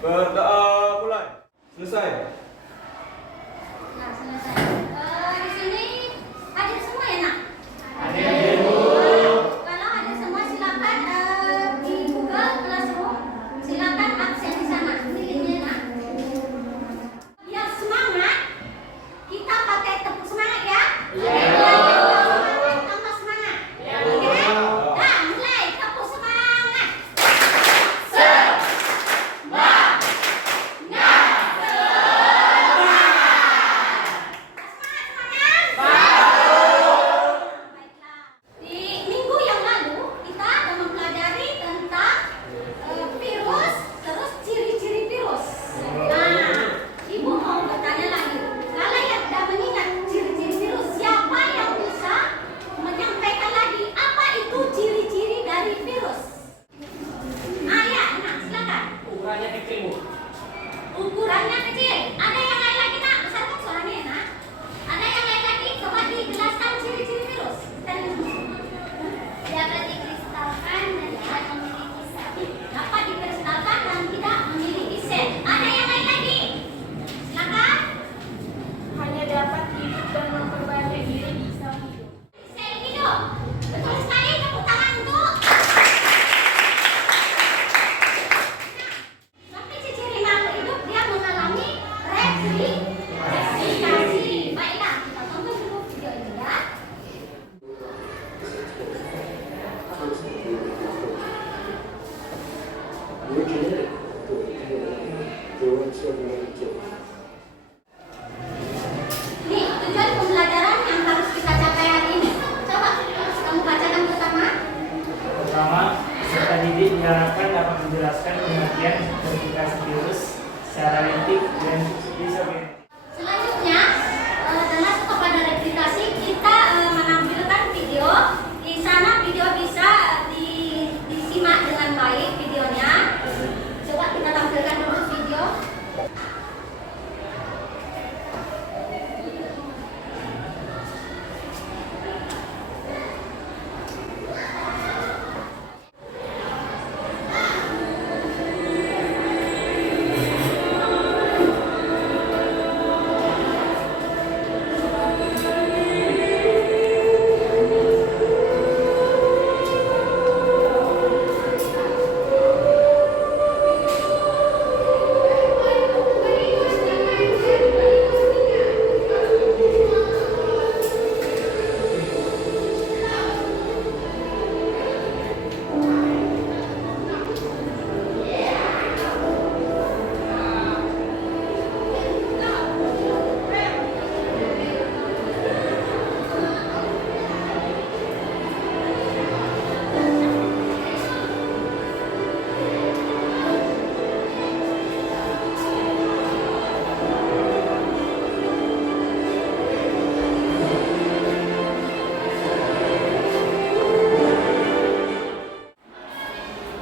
Berdoa mulai. Selesai. Nah, selesai. Di sini hadir semua ya, Nak? Hadir, Bu. Kalau hadir semua silakan dibuka Classroom. Silakan absen di sana. Pilihnya, Nak. Biar semangat, kita pakai tepuk semangat ya. Tambah semangat. Oke? Nah, mulai tepuk semangat. Di minggu yang lalu kita akan mempelajari tentang virus, terus ciri-ciri virus. Nah, Ibu mau bertanya lagi. Kalau yang tidak mengingat ciri-ciri virus, siapa yang bisa menyampaikan lagi apa itu ciri-ciri dari virus? Ya, nah, silakan. Ukurannya kecil, Bu. Ukurannya kecil. Ada yang lain lagi, Nak? Besarkan suaranya ya, Nak. Ada yang lain lagi? Coba dijelaskan ciri-ciri virus. Dapat dikristalkan dan tidak memiliki sel. Dapat dikristalkan dan tidak memiliki sel. Ada yang lain lagi? Silakan. Hanya dapat hidup dan memperbanyak diri di sel hidup. Sel hidup. Betul sekali, tepuk tangan untuk. Tapi ciri makhluk hidup dia mengalami replikasi. Baiklah, kita tonton dulu video ini ya. Nih, tujuan pembelajaran yang harus kita capai hari ini. Coba kamu bacakan pertama. Pertama, peserta didik diharapkan dapat menjelaskan pengertian verifikasi virus secara rinci dan bisa Selanjutnya, adalah kepada replikasi kita menampilkan video. Di sana video bisa disimak dengan baik videonya. Coba kita tampilkan dulu video.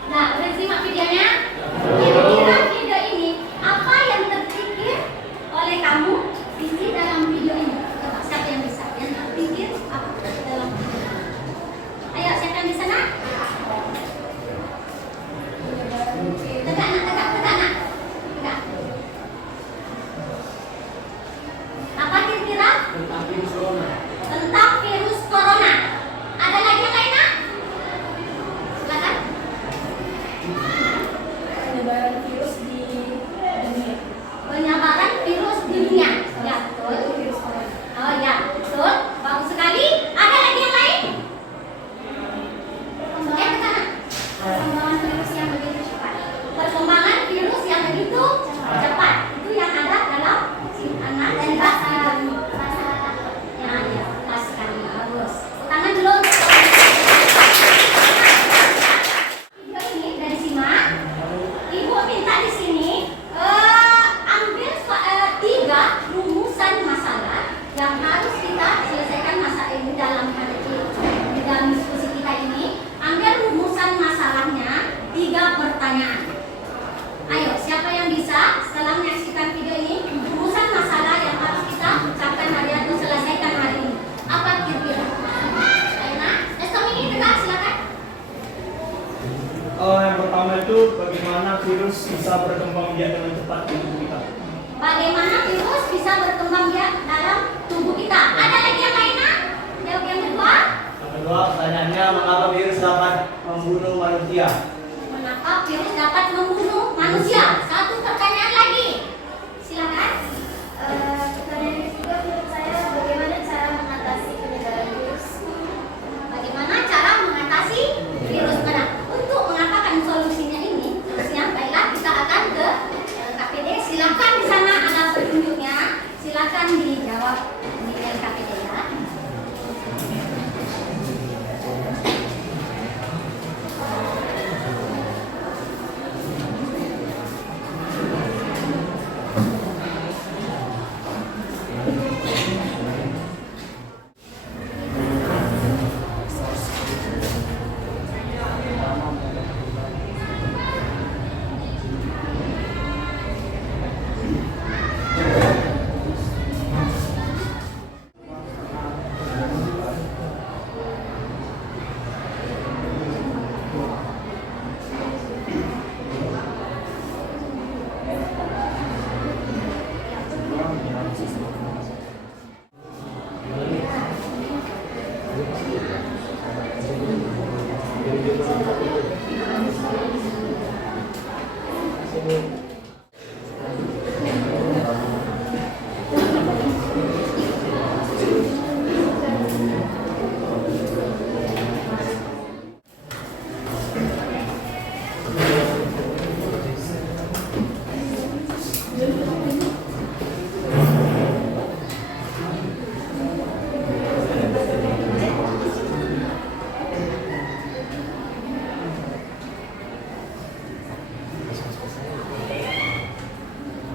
Nah, udah simak videonya? Kira-kira video ini apa yang terpikir oleh kamu isi dalam video ini? Coba siapa yang bisa? Yang terpikir apa dalam video ini? Ayo, siapa yang bisa, Nak? Tegak, Nak, tegak, tegak, Nak. Tegak. Apa kira-kira? tentang virus corona. Tentang virus corona. Ada lagi yang lain, Nak? Silakan. Penyebaran virus di dunia. Penyebaran virus di dunia. bisa berkembang biak dengan cepat di tubuh kita? Bagaimana virus bisa berkembang biak dalam tubuh kita? Ada lagi yang lainnya? Jawab yang kedua. Yang kedua, pertanyaannya mengapa virus dapat membunuh manusia? Mengapa virus dapat membunuh manusia? Satu pertanyaan lagi. Silakan. Pertanyaan ketiga menurut saya, bagaimana cara mengatasi penyebaran virus? Bagaimana cara mengatasi virus? Nah, untuk mengatakan solusinya ini, baiklah kita akan ke KPD. Silakan di sana ada petunjuknya. Silakan dijawab di KPD ya.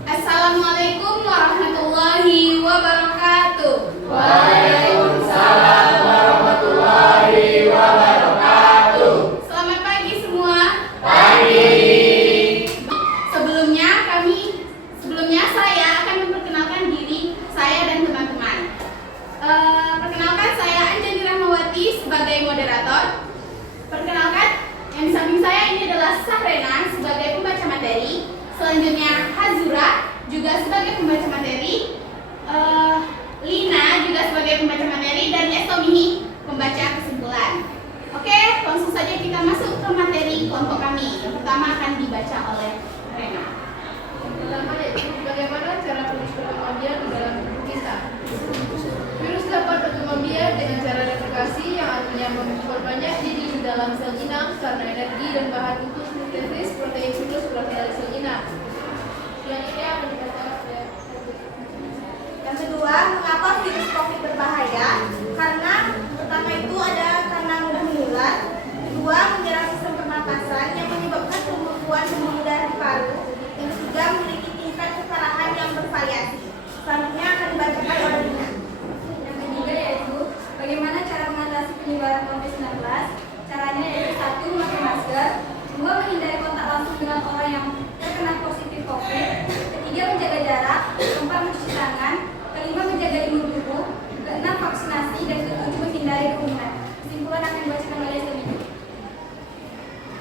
Assalamualaikum warahmatullahi wabarakatuh. Waalaikumsalam warahmatullahi wabarakatuh. Selamat pagi semua. Pagi. Sebelumnya saya akan memperkenalkan diri saya dan teman-teman. Perkenalkan, saya Anjani Rahmawati sebagai moderator. Perkenalkan, yang di samping saya ini adalah Sahrena sebagai pembaca materi. Selanjutnya Hazura juga sebagai pembaca materi, Lina juga sebagai pembaca materi, dan Estomihi pembaca kesimpulan. Oke, langsung saja kita masuk ke materi kelompok kami. Yang pertama akan dibaca oleh Rena. Pertama yaitu bagaimana cara virus berkembang biak di dalam tubuh kita. Virus dapat berkembang biak dengan cara replikasi, yang artinya memperbanyak diri di dalam sel inang karena energi dan bahan untuk sintesis protein virus berasal dari sel inang. Yang ini akan dibaca oleh Yang kedua, mengapa virus COVID berbahaya? Karena pertama itu ada karena mudah menular. Kedua, menyerang sistem pernapasan yang menyebabkan pembekuan pembuluh darah di paru. Yang ketiga, memiliki tingkat keparahan yang bervariasi. Selanjutnya akan dibacakan oleh Lina. Yang ketiga yaitu bagaimana cara mengatasi penyebaran COVID-19. Caranya yaitu 1. Memakai masker, 2. Menghindari kontak langsung dengan orang yang terkena positif COVID, 3. Menjaga jarak, 4. Mencuci tangan, 5. Menjaga imun tubuh, 6. Vaksinasi, dan 7. Menghindari kerumunan. Kesimpulan akan dibacakan oleh Estomihi.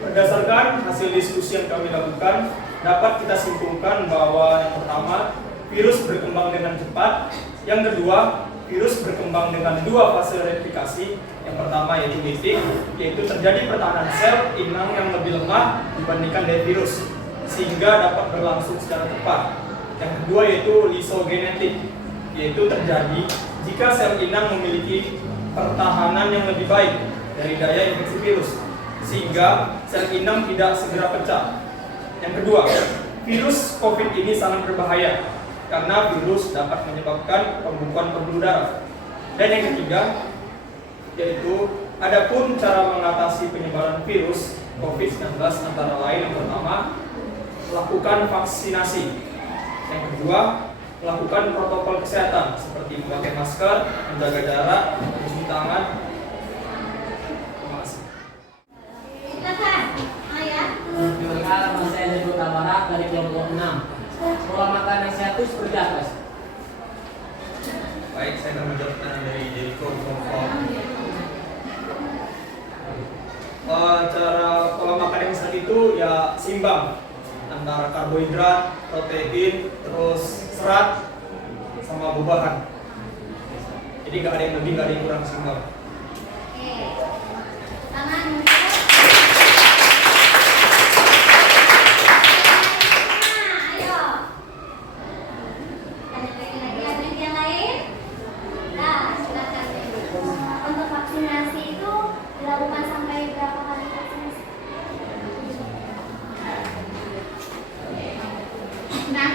Berdasarkan hasil diskusi yang kami lakukan, dapat kita simpulkan bahwa yang pertama, virus berkembang dengan cepat. Yang kedua, virus berkembang dengan dua fase replikasi. Yang pertama yaitu mitik, yaitu terjadi pertahanan sel inang yang lebih lemah dibandingkan dari virus, sehingga dapat berlangsung secara cepat. Yang kedua yaitu lisogenetik, yaitu terjadi jika sel inang memiliki pertahanan yang lebih baik dari daya infeksi virus, sehingga sel inang tidak segera pecah. Yang kedua, virus COVID ini sangat berbahaya karena virus dapat menyebabkan pembekuan pembuluh darah. Dan yang ketiga, yaitu adapun cara mengatasi penyebaran virus COVID-19 antara lain yang pertama, lakukan vaksinasi. Yang kedua, melakukan protokol kesehatan seperti memakai masker, menjaga jarak, mencuci tangan. Terima kasih. Silakan. Ayah. Perkenalkan, nama saya Nedul Tamara dari kelompok 6. Pola makan yang sehat itu seperti apa? Baik, saya akan menjawab pertanyaan dari Jericho kelompok. Cara pola makan yang sehat itu ya seimbang. Nah, antara karbohidrat, protein, terus serat, sama buah-buahan. Jadi nggak ada yang lebih, nggak ada yang kurang seimbang. Oke. Tangan mundur. Nah, ayo. Tanyakan lagi atlet yang lain. Nah, silakan. Untuk vaksinasi itu dilakukan sampai berapa kali vaksinasi? Nah,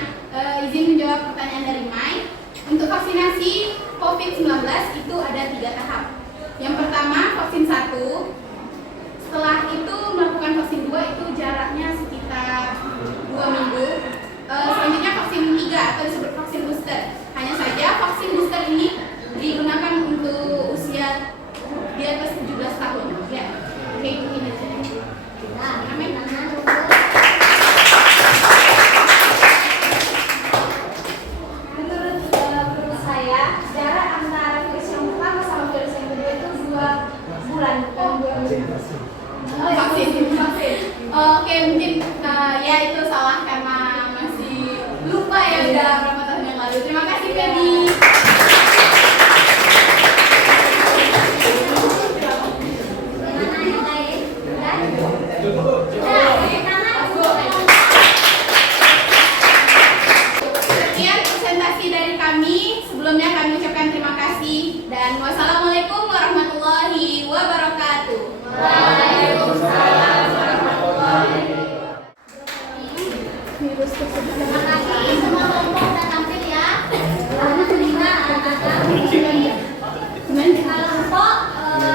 izin menjawab pertanyaan dari Mai. Untuk vaksinasi COVID-19 itu ada 3 tahap. Yang pertama vaksin 1. Setelah itu melakukan vaksin 2 itu jaraknya sekitar 2 minggu. Selanjutnya vaksin 3 atau disebut vaksin booster. Hanya saja vaksin booster ini digunakan untuk usia di atas 17 tahun. Ya, oke itu ini saja. Nah, Amin. tangan mundur. Menurut saya, jarak antara virus yang pertama sama virus yang kedua itu 2 bulan, bukan 2 minggu. Vaksin. Oke, mungkin ya itu salah karena masih lupa ya udah berapa tahun yang lalu. Terima kasih Feby. Gimana yang lain? Udah? Cukup. Nah, pakai tangan mundur. Sekian presentasi dari kami. Sebelumnya kami ucapkan terima kasih dan wassalamualaikum warahmatullahi wabarakatuh. Waalaikumsalam warahmatullahi Virus Terima kasih semua kelompok sudah tampil ya. Anak kelima, anak-anak. Kelompok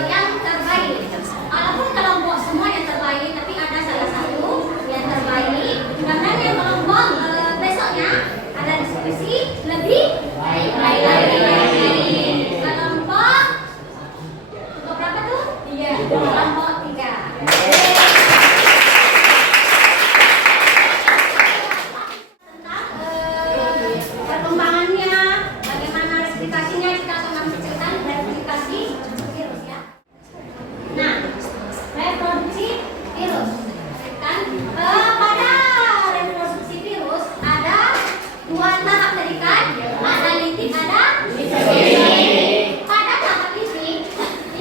yang terbaik. Walaupun kelompok semua yang terbaik, tapi ada salah satu yang terbaik. Karena yang kelompok besoknya ada diskusi lebih baik lagi. Kelompok berapa tuh? 3. Kelompok 3. Tentang perkembangannya, bagaimana replikasinya, kita akan menceritakan replikasi virus ya. Nah, reproduksi virus. Kan pada reproduksi virus ada 2 tahap tadi kan? Ada litik, ada lisosomi. Pada tahap litik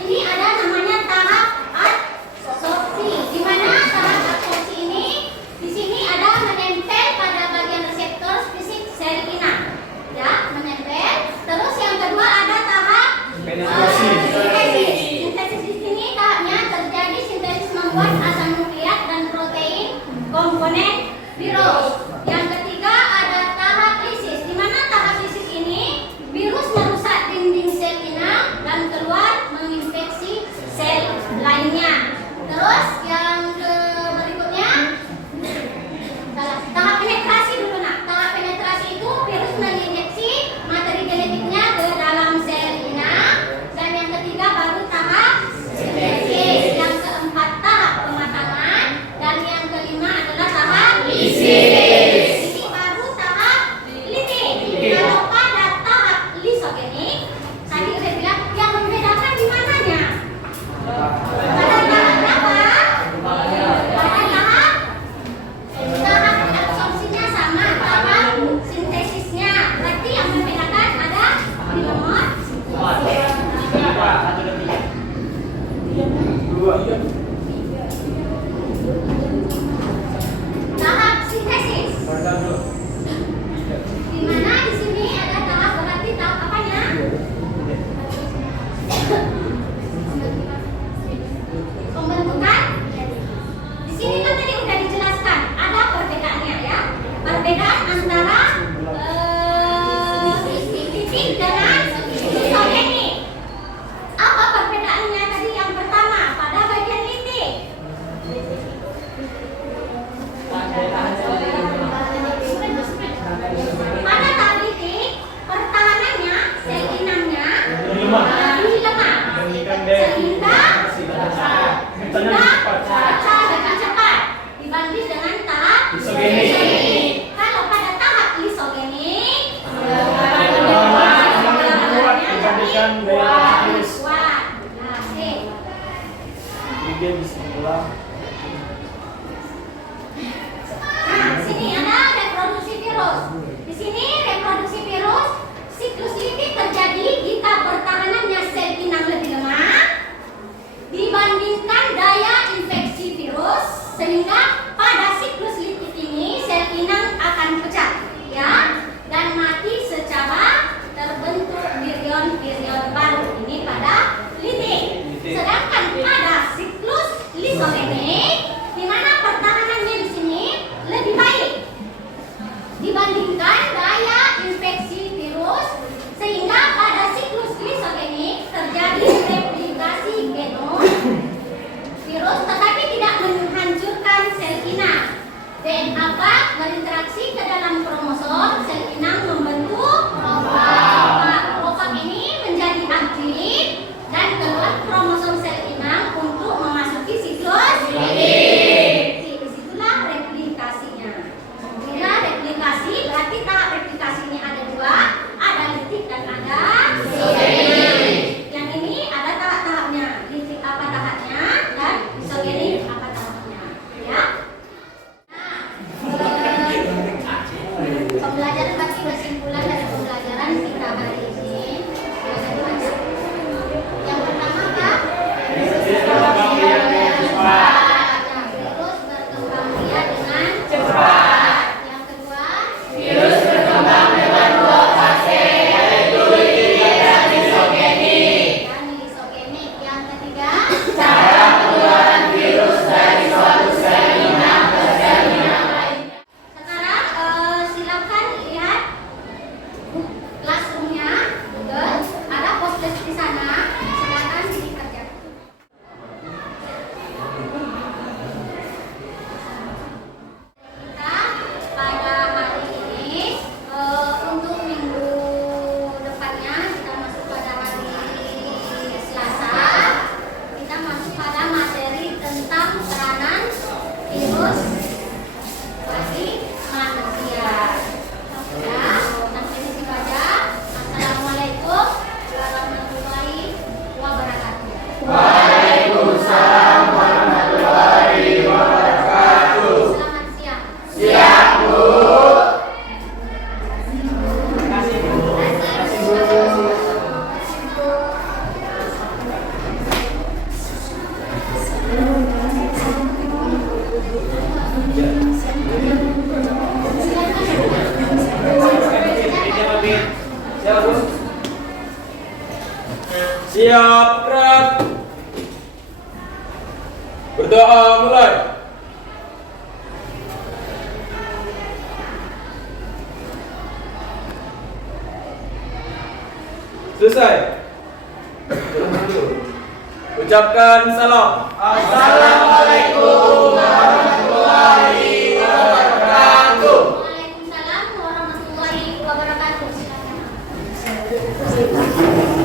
ini ada namanya tahap adsorpsi. Di mana tahap adsorpsi ini di sini ada menempel pada bagian reseptor spesifik sel inang. Ya, menempel. Terus yang kedua ada tahap Penetrasi. sintesis. Sintesis di sini tahapnya terjadi sintesis membuat asam nukleat dan protein komponen virus. Yang ketiga ada tahap lisis. Di mana tahap lisis ini virus merusak dinding sel inang dan keluar menginfeksi sel lainnya. Terus yang berikutnya tahap penetrasi dulu nak. Tahap penetrasi itu virus menginjeksi materi genetiknya ke dalam sel inang. Dan yang ketiga baru tahap sintesis. Yang keempat tahap pematangan dan yang kelima adalah tahap lisis. Ini baru tahap litik. Kalau pada tahap lisogenik tadi udah bilang yang membedakan di mananya? Pada tahap berapa? Pada tahap absorpsinya sama, tahap sintesisnya. Berarti yang membedakan ada di nomor 2. tahap sintesis. Di mana di sini ada tahap berarti tahap apanya? Pembentukan. Di sini kan tadi udah dijelaskan ada perbedaannya ya. Perbedaan antara litik dengan isogenik. Apa perbedaannya tadi yang pertama pada bagian litik? Pada tahap litik pertahanannya sel inangnya lebih lemah. Sehingga mudah pecah dengan cepat dibanding dengan tahap Lisogenik. Kalau pada tahap lisogenik Dibandingkan dengan virus. kuat. Nah, oke. Jadi dia bisa pulang. Nah, sini Siap, Bos. Siap, gerak. Berdoa mulai. Selesai. Ucapkan salam. Assalamualaikum warahmatullahi wabarakatuh. Waalaikumsalam warahmatullahi wabarakatuh. Silakan.